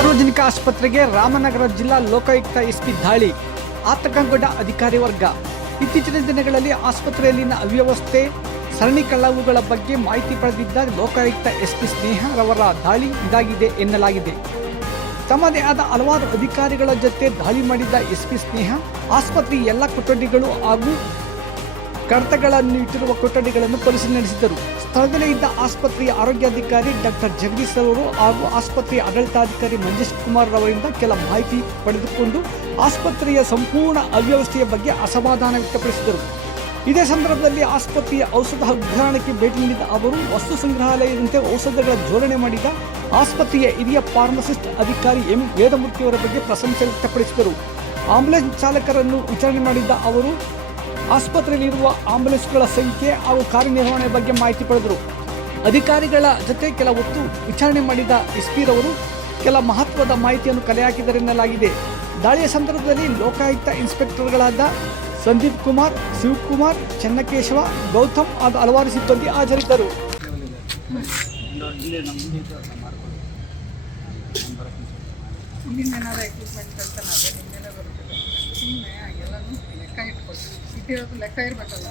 ಸಾರ್ವಜನಿಕ ಆಸ್ಪತ್ರೆಗೆ ರಾಮನಗರ ಜಿಲ್ಲಾ ಲೋಕಾಯುಕ್ತ ಎಸ್ಪಿ ದಾಳಿ ಆತಂಕಗೊಂಡ ಅಧಿಕಾರಿ ವರ್ಗ. ಇತ್ತೀಚಿನ ದಿನಗಳಲ್ಲಿ ಆಸ್ಪತ್ರೆಯಲ್ಲಿನ ಅವ್ಯವಸ್ಥೆ, ಸರಣಿ ಕಳ್ಳವುಗಳ ಬಗ್ಗೆ ಮಾಹಿತಿ ಪಡೆದಿದ್ದ ಲೋಕಾಯುಕ್ತ ಎಸ್ಪಿ ಸ್ನೇಹರವರ ದಾಳಿ ಇದಾಗಿದೆ ಎನ್ನಲಾಗಿದೆ. ತಮ್ಮದೇ ಆದ ಹಲವಾರು ಅಧಿಕಾರಿಗಳ ಜೊತೆ ದಾಳಿ ಮಾಡಿದ್ದ ಎಸ್ಪಿ ಸ್ನೇಹ ಆಸ್ಪತ್ರೆಯ ಎಲ್ಲ ಕೊಠಡಿಗಳು ಹಾಗೂ ಕಡತಗಳನ್ನು ಇಟ್ಟಿರುವ ಕೊಠಡಿಗಳನ್ನು ಪರಿಶೀಲನೆ ನಡೆಸಿದರು ಸ್ಥಳದಲ್ಲೇ ಇದ್ದ ಆಸ್ಪತ್ರೆಯ ಆರೋಗ್ಯಾಧಿಕಾರಿ ಡಾಕ್ಟರ್ ಜಗದೀಶ್ ಅವರು ಹಾಗೂ ಆಸ್ಪತ್ರೆಯ ಆಡಳಿತಾಧಿಕಾರಿ ಮಂಜೇಶ್ ಕುಮಾರ್ ರವರಿಂದ ಕೆಲ ಮಾಹಿತಿ ಪಡೆದುಕೊಂಡು ಆಸ್ಪತ್ರೆಯ ಸಂಪೂರ್ಣ ಅವ್ಯವಸ್ಥೆಯ ಬಗ್ಗೆ ಅಸಮಾಧಾನ ವ್ಯಕ್ತಪಡಿಸಿದರು. ಇದೇ ಸಂದರ್ಭದಲ್ಲಿ ಆಸ್ಪತ್ರೆಯ ಔಷಧ ಉಗ್ರಾಣಕ್ಕೆ ಭೇಟಿ ನೀಡಿದ ಅವರು, ವಸ್ತು ಸಂಗ್ರಹಾಲಯದಂತೆ ಔಷಧಗಳ ಜೋಡಣೆ ಮಾಡಿದ ಆಸ್ಪತ್ರೆಯ ಹಿರಿಯ ಫಾರ್ಮಸಿಸ್ಟ್ ಅಧಿಕಾರಿ ಎಂ. ವೇದಮೂರ್ತಿಯವರ ಬಗ್ಗೆ ಪ್ರಶಂಸೆ ವ್ಯಕ್ತಪಡಿಸಿದರು. ಆಂಬ್ಯುಲೆನ್ಸ್ ಚಾಲಕರನ್ನು ವಿಚಾರಣೆ ಮಾಡಿದ್ದ ಅವರು ಆಸ್ಪತ್ರೆಯಲ್ಲಿರುವ ಆಂಬುಲೆನ್ಸ್ಗಳ ಸಂಖ್ಯೆ ಹಾಗೂ ಕಾರ್ಯನಿರ್ವಹಣೆ ಬಗ್ಗೆ ಮಾಹಿತಿ ಪಡೆದರು. ಅಧಿಕಾರಿಗಳ ಜೊತೆ ಕೆಲ ಹೊತ್ತು ವಿಚಾರಣೆ ಮಾಡಿದ ಎಸ್ಪಿರವರು ಕೆಲ ಮಹತ್ವದ ಮಾಹಿತಿಯನ್ನು ಕಲೆ ಹಾಕಿದರೆನ್ನಲಾಗಿದೆ ದಾಳಿಯ ಸಂದರ್ಭದಲ್ಲಿ ಲೋಕಾಯುಕ್ತ ಇನ್ಸ್ಪೆಕ್ಟರ್ಗಳಾದ ಸಂದೀಪ್ ಕುಮಾರ್, ಶಿವಕುಮಾರ್, ಚೆನ್ನಕೇಶವ, ಗೌತಮ್ ಹಾಗೂ ಹಲವಾರು ಸಿಬ್ಬಂದಿ ಹಾಜರಿದ್ದರು. ಎಕ್ವಿಪ್ಮೆಂಟ್ ಕಲ್ತಾನೆ ಅದೇ ಬರ್ತದೆ ಸುಮ್ಮನೆ ಇಟ್ಟಿರೋದು ಲೆಕ್ಕ ಇರಬೇಕಲ್ಲ.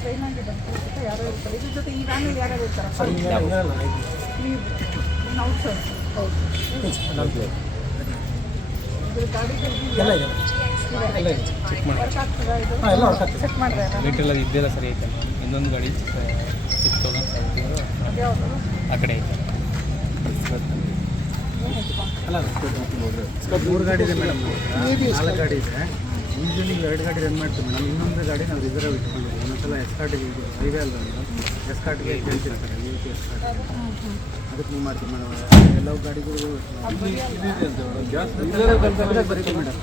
ಟ್ರೈನಾಗಿ ಯಾರೋ ಇರ್ತಾರೆ ಇದ್ರ ಜೊತೆ ಈ ವ್ಯಾನಲ್ಲಿ ಹೌದು. ಇದ್ರ ಗಾಡಿಗೆ ಇದು. ಚೆಕ್ ಮಾಡಿದೆ ಮೀಟರ್ ಇದೆಲ್ಲ ಸರಿ ಐತೆ. ಇನ್ನೊಂದು ಗಾಡಿ ಸಿಕ್ತ ತೌಸಂಡ್ ಸೆವೆಂಟಿ ಅದ್ಯಾವುದು? ಆ ಕಡೆ ಐತೆ. ಮೂರು ಗಾಡಿ ಇದೆ ಮೇಡಮ್. ನಾಲ್ಕು ಗಾಡಿ ಇದೆ. ಯೂಶಲಿ ಎರಡು ಗಾಡಿ ರನ್ ಮಾಡ್ತೀವಿ ಮೇಡಮ್. ಇನ್ನೊಂದು ಗಾಡಿ ನಾವು ರಿಸರ್ವ್ ಇಟ್ಕೊಂಡಿದ್ದೀವಿ. ಒಂದೊಂದ್ಸಲ ಎಸ್ಕಾರ್ಟಿಗೆ ಇದು ಹೈವೇ ಅಲ್ಲ ಮೇಡಮ್. ಎಸ್ಕಾರ್ಟ್ಗೆ ಕೇಳ್ತಿರ್ತಾರೆ ಯು ಪಿ ಎಸ್ಕಾರ್ಟ್ ಅದಕ್ಕೆ ನೀವು ಮಾಡ್ತೀವಿ ಮೇಡಮ್. ಎಲ್ಲವೂ ಗಾಡಿಗಳು ಮೇಡಮ್